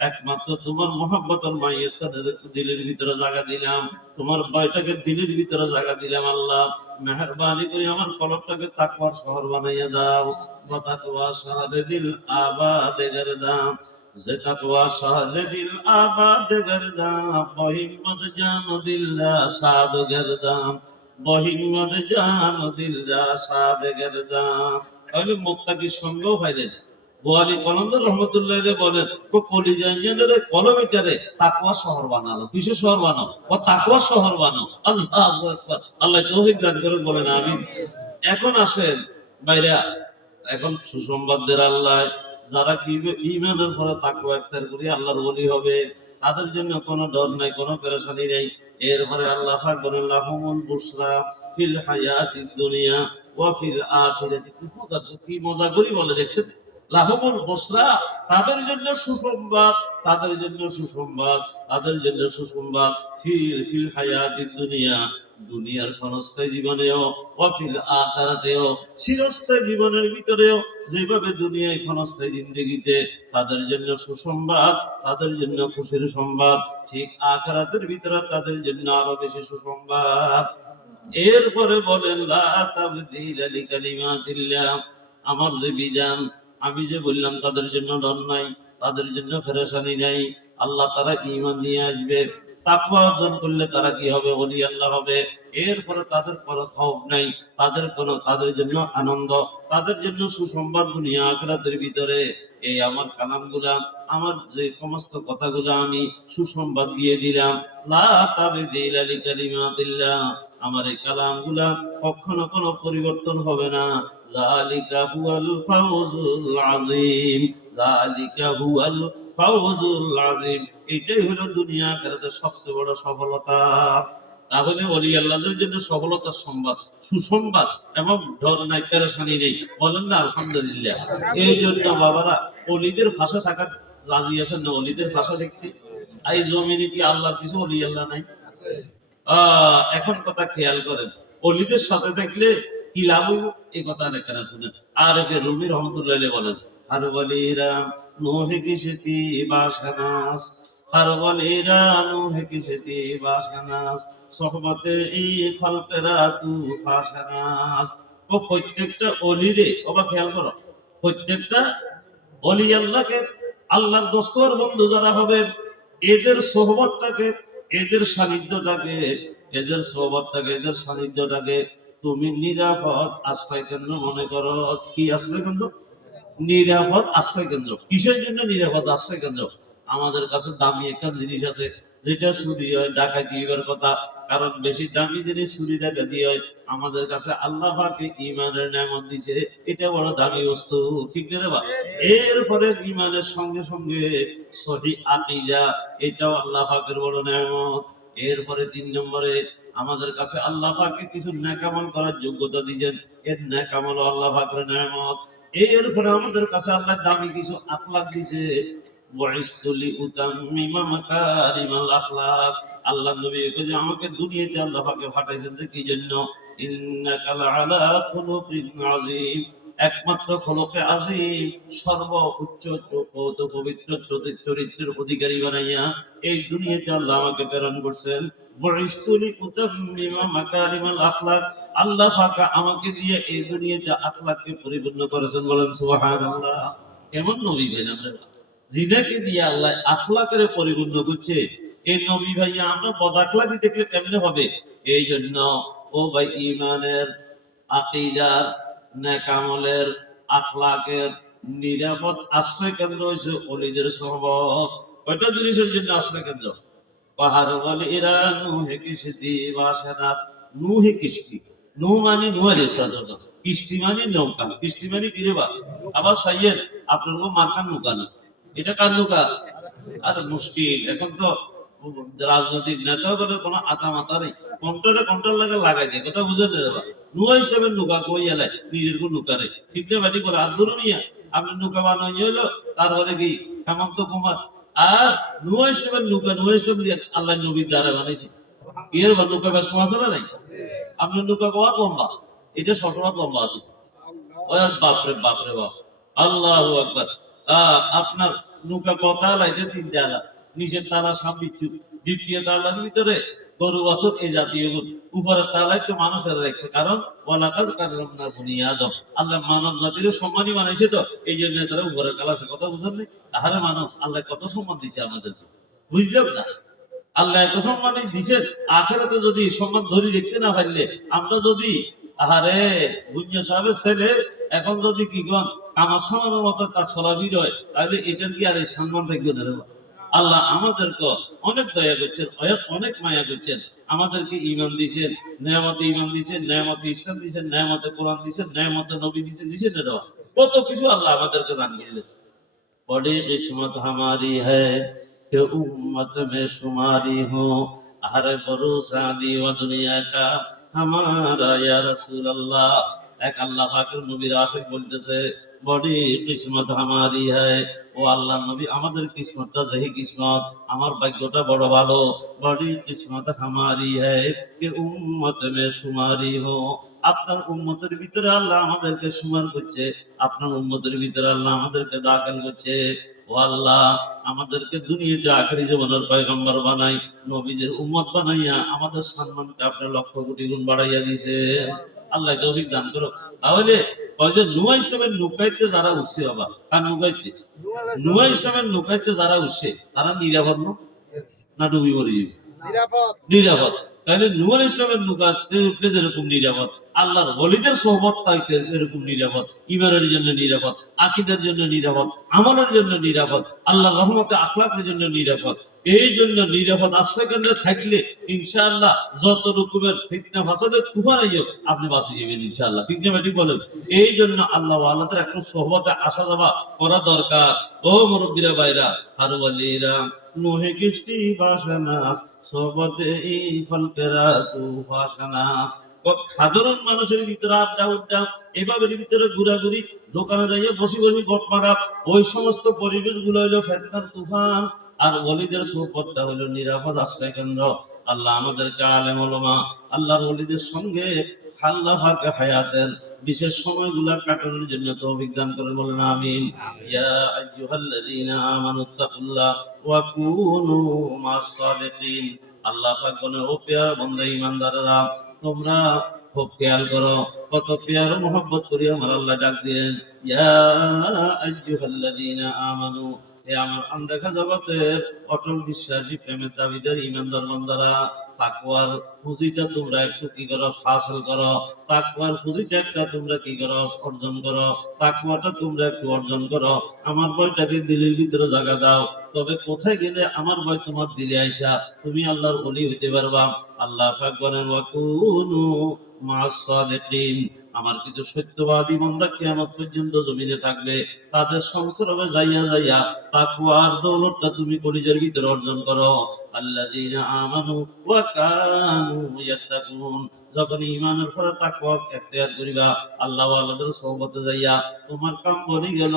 একমাত্র তোমার মহব্বতের মাইয়াত তাদের দিলের ভিতরে জায়গা দিলাম, তোমার ভয়টাকে দিলের ভিতরে জায়গা দিলাম। আল্লাহ মেহেরবানি করে আমার কলবটাকে তাকওয়ার শহর বানাইয়া দাও। তাকওয়া শহরে দিল আবাদ গর্দাম, যে তাকওয়া শহরে দিল আবাদ গর্দাম, বহিম্মত জান দিল্লা সাদ গর্দাম, বহিম্মত জান দিল্লা সাদ গর্দাম। তাহলে মুত্তাকির সঙ্গেও পাইলেন। বোয়ালি কলন্দর রহমতুল্লাহ বলেন কলিজা ইঞ্জিনিয়ারের কলমিটারে তাকওয়া শহর বানালো। কিসের শহর বানাও? ও তাকওয়া শহর বানাও। আল্লাহু আকবার। আল্লাহ তৌফিক দান করেন, বলেন আমিন। এখন আসেন ভাইরা, এখন সুসংবাদ দেন আল্লাহ। যারা কি ঈমানের পরে তাকওয়া ইখতিয়ার করে আল্লাহর ওলি হবে, তাদের জন্য কোনো ডর নাই, কোনো পেরেশানি নেই। এরপরে আল্লাহ পাক বলেন লাহুমুল বুশরা ফিল হায়াতিদ দুনিয়া ওয়া ফিল আখিরাতি। কি মজা করি বলে দেখছেন? লাহুমুল বুশরা, তাদের জন্য সুসংবাদ, তাদের জন্য সুসংবাদ, তাদের জন্য সুসংবাদ। ফিল ফিল হায়াতিদ দুনিয়া, দুনিয়ার ক্ষণস্থায়ী জীবনেও, অফিল আখিরাতেও, চিরস্থায়ী জীবনের ভিতরেও। যেভাবে দুনিয়ায় ক্ষণস্থায়ী জিন্দেগিতে তাদের জন্য সুসংবাদ, তাদের জন্য খুশির সংবাদ, ঠিক আখিরাতের ভিতরে তাদের জন্য আরো বেশি সুসংবাদ। এরপরে বলেন লা তাবদীলা লিকালিমাতিল্লাহ, আমার যে বিধান আমি যে বললাম তাদের জন্য ডর নাই, তাদের জন্য পেরেশানি নাই। আল্লাহ তারা ঈমান নিয়ে আসবে, তাকওয়া অর্জন করলে তারা কি হবে? ওলি আল্লাহ হবে। এরপরে তাদের কোনো খৌফ নাই, তাদের জন্য আনন্দ, তাদের জন্য সুসংবাদ দুনিয়া আখিরাতের ভিতরে। এই আমার কালামগুলা, আমার যে সমস্ত কথাগুলো আমি সুসংবাদ দিয়ে দিলাম, লা তাবদীলা লিকালিমাতিল্লাহ, আমার এই কালামগুলা কখনো কোনো পরিবর্তন হবে না। যালিকা হুয়াল ফাওজুল আযীম, যালিকা হুয়াল ফাওজুল আযীম। এটাই হলো দুনিয়া আখিরাতের সবচেয়ে বড় সফলতা। তাহলে ওলি আল্লাহদের জন্য সফলতার সংবাদ, সুসংবাদ এবং ডর নাই, পেরেশানি নেই। বলেন না আলহামদুলিল্লাহ। এই জন্য বাবারা অলিদের ভাষা থাকা রাজি আছেন না? অলিদের ভাষা দেখতে এই জমিনে কি আল্লাহর কিছু অলি আল্লাহ নাই? এখন কথা খেয়াল করেন, অলিদের সাথে থাকলে কি লাভ হইব এই কথা এখানে শুনেন। আর একে রুমি রহমতুল্লাহ বলেন, আর বলিরা নোহে কি সেতি বাসানাস, আর বলিরা নোহে কি সেতি বাসানাস, সহবতে এই খলকেরা তু ফাসানাস। ও প্রত্যেকটা অলিরে ওবা খেয়াল করো, প্রত্যেকটা অলি আল্লাহকে, আল্লাহর দোস্তর বন্ধু যারা হবে, এদের সোহবতটাকে, এদের সান্নিধ্যটাকে, এদের সোহবতটাকে, এদের সান্নিধ্যটাকে তুমি নিরাপদ আশ্রয় কেন্দ্র মনে করো। কি আশ্রয় কেন্দ্র? নিরাপদ আশ্রয় কেন্দ্র। কিসের জন্য নিরাপদ আশ্রয় কেন্দ্র? আমাদের কাছে দামি একটা জিনিস আছে, যেটা চুরি হয়, ডাকাতি হইবার কথা। কারণ বেশি দামি জিনিস চুরি ডাকাতি হয়। আমাদের কাছে আল্লাহ পাকে ঈমানের নেয়ামত দিয়েছে, এটা বড় দামি বস্তু, ঠিক না রে বা? এরপরে ঈমানের সঙ্গে সঙ্গে সহিহ আকীদা, এটাও আল্লাহ পাকের বড় নেয়ামত। এরপরে 3 নম্বরে আমাদের কাছে আল্লাহ পাকে কিছু নেক আমল করার যোগ্যতা দিয়েছেন, এর নেক আমল আল্লাহ পাকের নেয়ামত। এরপরে আমাদের কাছে আল্লাহ দামি কিছু আখলাক দিয়েছে, ওয়াইসতুলি উতাম্মিমা মাকারিমাল আখলাক। আল্লাহ নবী কইছে আমাকে দুনিয়াতে আল্লাহ পাকে পাঠাইছেন যে কি জন্য? ইন্নাকা লাআলা খুলুকিন আযীম, একমাত্র খলকে আযীম, সর্ব উচ্চ পবিত্র চরিত্রের অধিকারী বানাইয়া এই দুনিয়াতে আল্লাহ আমাকে প্রেরণ করছেন। ওয়াইসতুলি উতাম্মিমা মাকারিমাল আখলাক, আল্লাহ পাক আমাকে দিয়ে এই দুনিয়াতে আখলাককে পরিপূর্ণ করেছেন। বলেন সুবহানাল্লাহ। কেমন নবী ভাই আমরা, জিনাকে দিয়ে আল্লাহ আখলাকের পরিপূর্ণ করছে। এই নবী ভাইয়া আমরা বদ আখলাকি দেখলে কেমনে হবে? এই জন্য ও ভাই ঈমানের, আকীদার, নেক আমলের, আখলাকের নিরাপদ আশ্রয় কেন্দ্র হইছে ওলিদের সহবত। কয়টা জিনিসের জন্য আশ্রয় কেন্দ্র? পাহাড় বলে এরা নুহে কিস্তি বাসানা। নুহে কিস্তি, নু মানে নূহ আলাইহিস সালাম, কিস্তি মানে নৌকা। কিস্তি মানে কি রে বা? আবার সাইয়ের আপনার মার্কান নৌকা না, এটা কার নৌকা? আর মুশকিল এখন তো রাজনৈতিক নেতা করে কোনো আতা মাতা নেই, কন্ট্রোলে কন্ট্রোল লাগে লাগাই দেয়, কথা বুঝেন না? নূহ হিসেবে নৌকা কই এলাই নিজের কোন নৌকা নেই, ঠিক না? বাটি করে আর ধরুন আপনি নৌকা বানাই হলো, তারপরে কি হেমন্ত কুমার আর নূহ হিসেবে নৌকা, নূহ হিসেবে দিয়ে আল্লাহ নবীর দ্বারা বানাইছে। এর নৌকা বেশ মাছ নাই, আপনার নৌকা কোয়া লম্বা, এটা সবসময় লম্বা আছে। বাপরে বাপরে বাপ, আল্লাহু আকবার। আপনার নৌকা কত আলা? এটা 3 তালা, নিচের তালা সামনে, দ্বিতীয় তালার ভিতরে গরু বাছুর এই জাতীয় গুণ, উপরের তালায় তো মানুষের রাখছে, কারণ ওয়ালাকাদ কাররামনা বনি আদম, আল্লাহ মানব জাতির সম্মানী বানাইছে, তো এই জন্য তারা উপরের কালাসে, কথা বুঝেন নি? আরে মানুষ আল্লাহ কত সম্মান দিছে আমাদেরকে, বুঝলাম না? আল্লাহ এত সম্মান দিছেন, আখেরাতে যদি সম্মান ধরে দেখতে না পারলে, আমরা যদি আরে বুঝিয়া সাহেবের ছেলে এখন যদি কি গন আমার সামানের মতো তার ছলাবির হয়, তাহলে এটার কি আর এই সম্মান থাকবে না? আল্লাহ আমাদেরকে অনেক দয়া করছেন, অনেক মায়া করছেন, আমাদেরকে ঈমান দিয়েছেন, নেয়ামতে ঈমান দিয়েছেন, নেয়ামতে ইসলাম দিয়েছেন, নেয়ামতে কোরআন দিয়েছেন, নেয়ামতে নবী দিয়েছেন, দিয়েছেন না? কত কিছু আল্লাহ আমাদেরকে দান দিলেন। बड़ी किस्मत हमारी है कि उम्मत में शुमारी हो, हर भरोसा दी व दुनिया का हमारा या रसूल अल्लाह। এক আল্লাহ পাকের নবীর আশিক বলতেছে, বড়ি কিসমত হামারি হ্যায়, ও আল্লাহ নবী আমাদের কিসমতটা যেই কিসমত, আমার ভাগ্যটা বড় ভালো। বড়ি কিসমত হামারি হ্যায় कि उम्मत में शुमारी हो, আপনার উম্মতের ভিতরে আল্লাহ আমাদেরকে সুমার করছে, আপনার উম্মতের ভিতরে আল্লাহ আমাদেরকে দাখিল করছে। ও আল্লাহ আমাদেরকে দুনিয়াতে আখেরি জীবনের পয়গম্বর বানাই, নবীদের উম্মত বানাইয়া আমাদের সম্মানকে আপনি লক্ষ কোটি গুণ বাড়াইয়া দিয়েছেন। আল্লাহ তৌফিক দান করো। তাহলে নূহ ইসলামের নৌকাইতে যারা উঠছে, বাবা কার নৌকাইতে? নূহ ইসলামের নৌকাইতে যারা উঠছে তারা নিরাপদ না ডুবি মরে যাবে? নিরাপদ। তাহলে নূহ ইসলামের নৌকাতে উঠলে যেরকম নিরাপদ, আল্লাহর ওলিদের সোহবত তাইতে এরকম নিরাপদ, ঈমানের জন্য নিরাপদ, আকীদার জন্য নিরাপদ, আমলের জন্য নিরাপদ, আল্লাহর রহমতে আখলাকের জন্য নিরাপদ। এই জন্য নিরাপদ আশ্রয় কেন্দ্রে থাকলে ইনশাআল্লাহ যত রকমের ফিতনা ফাসাদের তুফান আইয়ো আপনি বাঁচে যাবেন ইনশাআল্লাহ। ঠিক না ঠিক বলেন? এই জন্য আল্লাহ ওয়ালাদের একটু সোহবতে আসা যাওয়া করা দরকার। ও মুরব্বিরা ভাইরা আর ওয়ালিরা নোহে কিস্তি বাসনাস সোহবতে এই ফলকেরা তুফাসানাস। সাধারণ মানুষের ভিতরে আড্ডা উড্ডা এভাবে ভিতরে ঘোরাঘুরি দোকানে যাইয়ে বসে বসে গপ মারা ওই সমস্ত পরিবেশ গুলো হইলো ফেতনার তুফান। আর ওলিদের সুপথটা হলো নিরাপদ আশ্রয় কেন্দ্র। আল্লাহ আমাদেরকে আলেম ওলামা আল্লাহর ওলিদের সঙ্গে আল্লাহ পাকের হায়াতের বিশেষ সময়গুলা কাটানোর জন্য তৌফিক দান করেন, বলেন আমিন। ইয়া আইয়ুহাল্লাযীনা আমানুত্তাকুল্লাহ ওয়া কুনু মাস সাদিকিন। আল্লাহ পাক বলেন, ও প্রিয় বান্দা ঈমানদাররা তোমরা খুব খেয়াল করো, কত প্রিয় মোহাব্বত করি আমার আল্লাহ ডাক দিলেন, ইয়া আইয়ুহাল্লাযীনা আমানু, হে আমার আনদেখা জগতের অটল বিশ্বাসী প্রেমের দাবিদার ঈমানদার বান্দারা, তাকওয়ার পুঁজিটা তোমরা একটু কি করো হাসিল করো। তাকওয়ার পুঁজিটা একটা তোমরা কি করো অর্জন করো। তাকওয়াটা তোমরা একটু অর্জন করো। আমার ভয়টাকে দিলের ভিতরে জায়গা দাও, তবে কোথায় গেলে আমার ভয় তোমার দিলে আইসা তুমি আল্লাহর ওলি হইতে পারবা। আল্লাহ পাক বলেন, ওয়া কুনু মাস সাদিকিন। আমার কিছু সত্যবাদী বান্দা কিয়ামত পর্যন্ত জমিনে থাকবে, তাদের সংসর্গে যাইয়া যাইয়া তাকওয়ার দৌলতটা তুমি কলিজার ভিতরে অর্জন করো। আল্লাযীনা আমানু ওয়া কানু ইয়াত্তাকুন। যখন ঈমানের পরে তাকওয়া এখতিয়ার করিবা, আল্লাহ ওয়ালাদের সোহবতে যাইয়া তোমার কাম বনি গেল।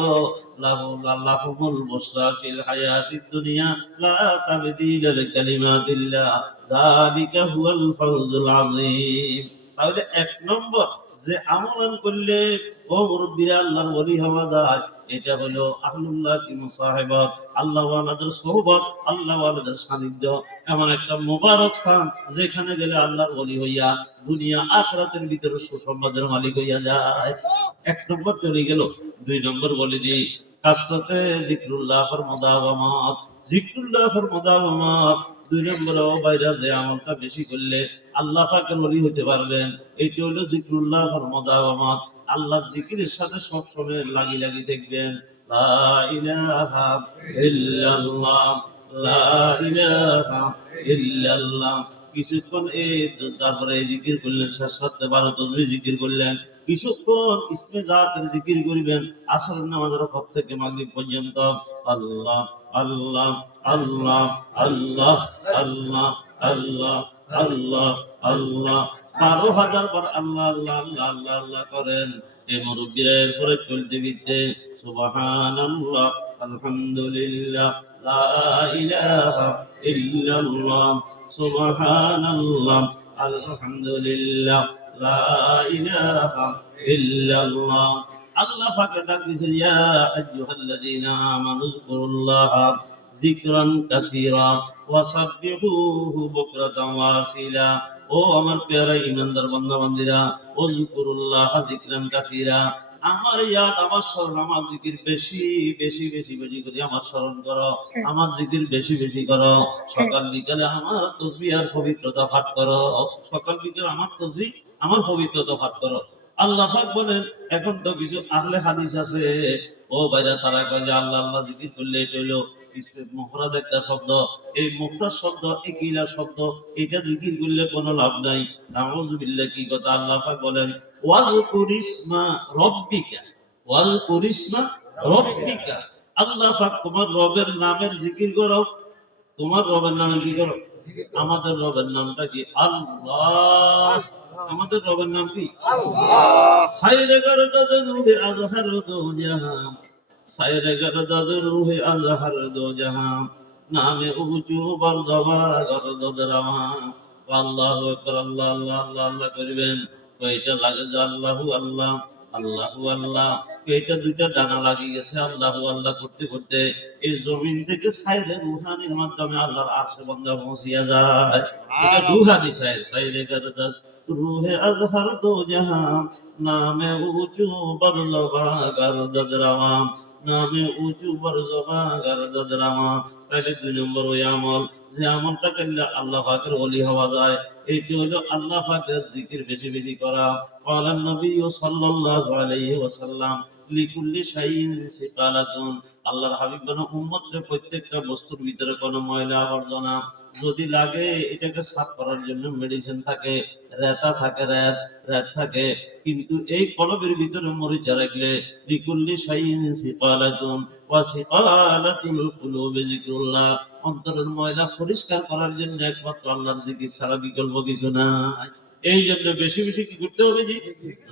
লাহুমুল বুশরা ফিল হায়াতিদ দুনিয়া লা তাবদীলা লিকালিমাতিল্লাহ যালিকা হুয়াল ফাওজুল আযীম। তাহলে এক নম্বর যে আমল করলে ও মুরব্বিরা আল্লাহর ওলি হওয়া যায়, এটা হলো আহলুল্লাহ কি মুসাহিবাত, আল্লাহ ওয়ালাদের সোহবত, আল্লাহ ওয়ালাদের সান্নিধ্য। এমন একটা মুবারক স্থান যেখানে গেলে আল্লাহর ওলি হইয়া দুনিয়া আখিরাতের ভিতরে সুসংবাদের মালিক হইয়া যায়। এক নম্বর চলে গেল। দুই নম্বর বলে দিই, কাসরাতে যিকরুল্লাহর মুদাওয়ামাত। যিকরুল্লাহর মুদাওয়ামাত দুই নম্বর বাইরে যে আমলটা বেশি করলে আল্লাহ পাকের ওলি হতে পারবেন, এইটা হলো যিকরুল্লাহর মুদাওয়ামাত। আল্লাহর জিকিরের সাথে সব সময় লাগি লাগি থাকবেন। লা ইলাহা ইল্লাল্লাহ, লা ইলাহা ইল্লাল্লাহ। কিছুক্ষণ তারপরে জিকির করলেন, শেষ করতে 12 তসবিহ জিকির করলেন। কিছুক্ষণ ইসমে জাতের জিকির করিবেন আসরের নামাজের পর থেকে মাগরিব পর্যন্ত। আল্লাহ আল্লাহ আল্লাহ আল্লাহ আল্লাহ আল্লাহ আল্লাহ আল্লাহ 12,000 বার আল্লাহ আল্লাহ আল্লাহ আল্লাহ আল্লাহ করেন। এই মুরব্বিরা এরপরে চলতে ফিরতে সুবহানাল্লাহ, আলহামদুলিল্লাহ, লা ইলাহা ইল্লাল্লাহ, সুবহানাল্লাহ, আলহামদুলিল্লাহ, লা ইলাহা ইল্লাল্লাহ। আল্লাহ পাক ডাক দিয়েছেন, ইয়া আইয়ুহাল্লাযীনা আমানু যকুরুল্লাহা যিকরান কাসীরা ওয়া সাব্বিহুহু বুকরাতান ওয়া আসীলা। ও আমার প্যারা ঈমানদার বান্দা বান্দীরা, ও যকুরুল্লাহা যিকরান কাসীরা, আমার ইয়াদ, আমার স্মরণ, আমার জিকির বেশি বেশি বেশি বেশি করে আমার স্মরণ করো, আমার জিকির বেশি বেশি করো। সকাল বিকালে আমার তাসবিহ আর পবিত্রতা পাঠ করো। সকাল বিকালে আমার তাসবিহ আমার পবিত্রতা পাঠ করো। আল্লাহ পাক বলেন, এখন তো কিছু আহলে হাদিস আছে, ও ভাইরা, তারা কয় যে আল্লাহ আল্লাহ জিকির করলে এটা হইলো মুফরাদ একটা শব্দ। এই মুফরাদ শব্দ, একিলা শব্দ, এটা জিকির করলে কোনো লাভ নাই। নাউযুবিল্লাহ। কি কথা? আল্লাহ পাক বলেন, ওয়াজকুর ইসমা রাব্বিকা, ওয়াজকুর ইসমা রাব্বিকা। আল্লাহ পাক তোমার রবের নামের জিকির করো। তোমার রবের নামের কি করো? আমাদের রবের নামটা কি? আল্লাহ। আমাদের রবের নাম কি? আল্লাহ। সাইরে গারদাদ রূহে আজহার দো জাহান, সাইরে গারদাদ রূহে আজহার দো জাহান, নামে উঁচু বরজবা গারদাদ রামা। আল্লাহু আকবার, আল্লাহ আল্লাহ আল্লাহ আল্লাহ করবেন। কয়টা লাগে যে আল্লাহু আল্লাহ আল্লাহু আল্লাহ, এটা দুইটা ডানা লাগিয়ে গেছে। আল্লাহু আল্লাহ করতে করতে এই জমিন থেকে সাইরে রুহানির মাধ্যমে আল্লাহর আরশে বান্দা পৌঁছিয়া যায়। এটা রুহানি সাইর, সাইরে গারদাদ রুহে আজহার দো জাহান, নামে উঁচু বরজবা গারদাদ রামা, নামে উঁচু বরজবা গারদাদ রামা। তাহলে দুই নম্বর ওই আমল, যে আমলটা করলে আল্লাহ পাকের ওলি হওয়া যায়, এইটি হলো আল্লাহ পাকের জিকির বেশি বেশি করা। ক্বালান নবী সাল্লাল্লাহু আলাইহি ওয়াসাল্লাম, লিকুল্লি শাইইন সিকালাতুন। আল্লাহর হাবিব বলেন উম্মতের প্রত্যেকটা বস্তুর ভিতরে কোনো ময়লা আবর্জনা যদি লাগে এটাকে সাফ করার জন্য মেডিসিন থাকে, রেতা থাকে, রেত থাকে, কিন্তু এই কলবের ভিতরে মরিচা রাখলে লিকুল্লি শাইইন সিকালাতুন ওয়া সিকালাতুল কুলুবি যিকরুল্লাহ। অন্তরের ময়লা পরিষ্কার করার জন্য একমাত্র আল্লাহর জিকির ছাড়া বিকল্প কিছু নাই। এই জন্য বেশি বেশি কি করতে হবে? জি,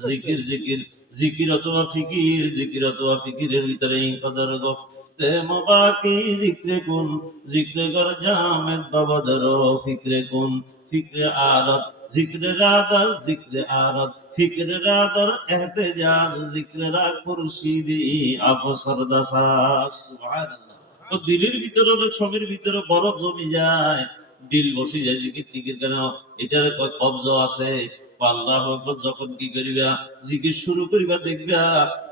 জিকির জিকির জিকির অথবা ফিকির, জিকির অথবা ফিকিরের ভিতরে এই কদর গফতে মবাকি জিক্রে কুন, জিক্রে গর জামের বাবা ধরো ফিক্রে কুন, ফিক্রে আরত জিক্রে রাদার, জিক্রে আরত ফিক্রে রাদার এহতেজাজ, জিক্রে রা খুরশিদি আফসর দাসাস। সুবহানাল্লাহ। তো দিলের ভিতরে অনেক সময়ের ভিতরে বরফ জমি যায়, দিল বসে যায় জিকির টিকির কেন, এটার কবজ আসে। আল্লাহ আকবার যখন কি করিবা জিকির শুরু করিবা দেখবা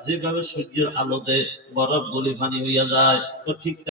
যেভাবে সূর্যের আলোতে বরফ গলি পানি হইয়া যায়, তো ঠিক